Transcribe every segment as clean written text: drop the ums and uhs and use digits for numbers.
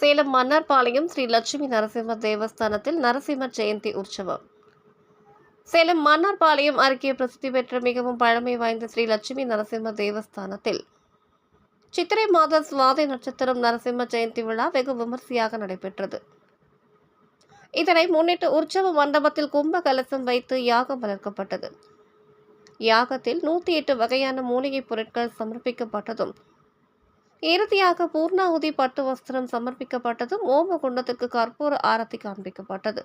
சேலம் மன்னார்பாளையம் ஸ்ரீ லட்சுமி நரசிம்ம தேவஸ்தானத்தில் நரசிம்ம ஜெயந்தி உற்சவம். சேலம் மன்னார்பாளையம் அருகே பிரசித்தி பெற்ற மிகவும் பழமை வாய்ந்த ஸ்ரீ லட்சுமி நரசிம்ம தேவஸ்தானத்தில் சித்திரை மாத சுவாதி நட்சத்திரம் நரசிம்ம ஜெயந்தி விழா வெகு விமர்சையாக நடைபெற்றது. இதனை முன்னிட்டு உற்சவ மண்டபத்தில் கும்ப கலசம் வைத்து யாகம் வளர்க்கப்பட்டது. யாகத்தில் 108 வகையான மூலிகைப் பொருட்கள் சமர்ப்பிக்கப்பட்டதும், இறுதியாக பூர்ணாகுதி பட்டு வஸ்திரம் சமர்ப்பிக்கப்பட்டதும், ஓம குண்டத்திற்கு கற்பூர ஆரத்தி காண்பிக்கப்பட்டது.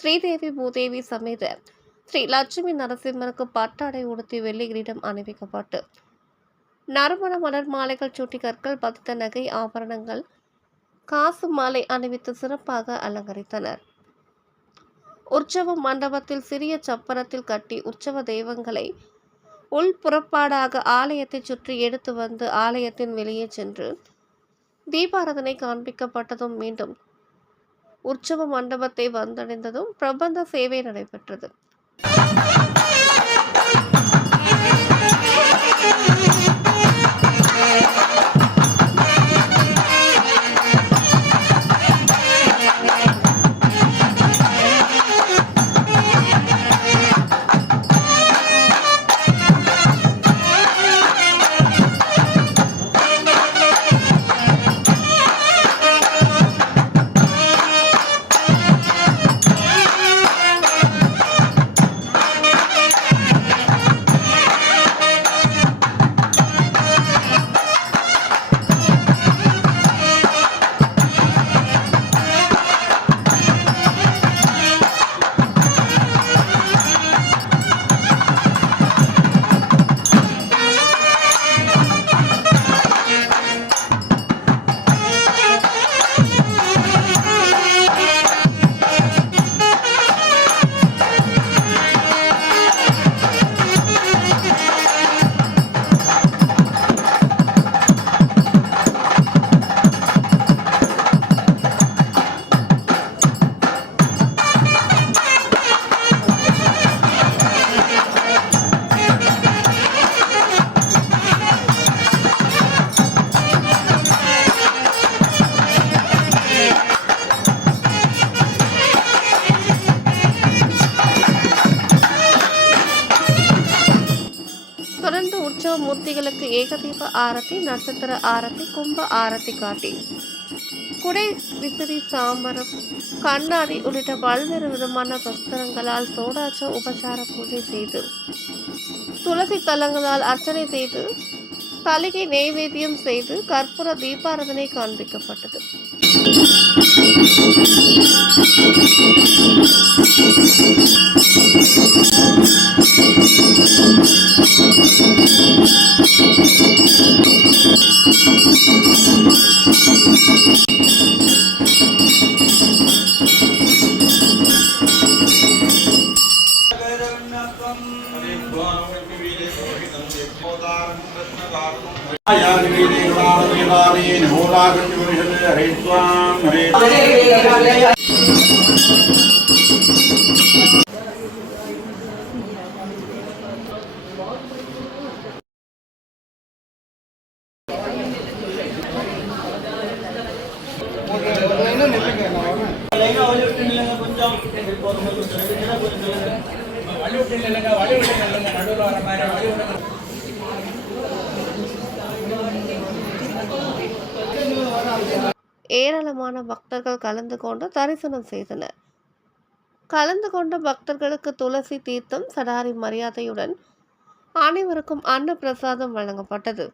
ஸ்ரீதேவி பூதேவி சமேத ஸ்ரீ லட்சுமி நரசிம்மருக்கு பட்டாடை உடுத்தி வெள்ளி கிரீடம் அணிவிக்கப்பட்டு நறுமண மலர் மாலைகள் சூட்டி கற்கள் பதித்த நகை ஆபரணங்கள் காசு மாலை அணிவித்து சிறப்பாக அலங்கரித்தனர். உற்சவ மண்டபத்தில் சிறிய சப்பரத்தில் கட்டி உற்சவ தெய்வங்களை உள்புறப்பாடாக ஆலயத்தை சுற்றி எடுத்து வந்து ஆலயத்தின் வெளியே சென்று தீபாராதனை காண்பிக்கப்பட்டதும் மீண்டும் உற்சவ மண்டபத்தை வந்தடைந்ததும் பிரபந்த சேவை நடைபெற்றது. தொடர்ந்து உற்சவ மூர்த்திகளுக்கு ஏகதீப ஆரத்தி, நட்சத்திர ஆரத்தி, கும்ப ஆரத்தி காட்டி குடை, விசிறி, சாமரம், கண்ணாடி உள்ளிட்ட பல்வேறு விதமான வஸ்திரங்களால் சோடாச்ச உபசார பூஜை செய்து துளசி தலங்களால் அர்ச்சனை செய்து தலிகை நெய்வேத்தியம் செய்து கற்பூர தீபாராதனை காண்பிக்கப்பட்டது. ஏராளமான பக்தர்கள் கலந்து கொண்டு தரிசனம் செய்தனர். கலந்து கொண்ட பக்தர்களுக்கு துளசி தீர்த்தம், சடாரி மரியாதையுடன் அனைவருக்கும் அன்ன பிரசாதம் வழங்கப்பட்டது.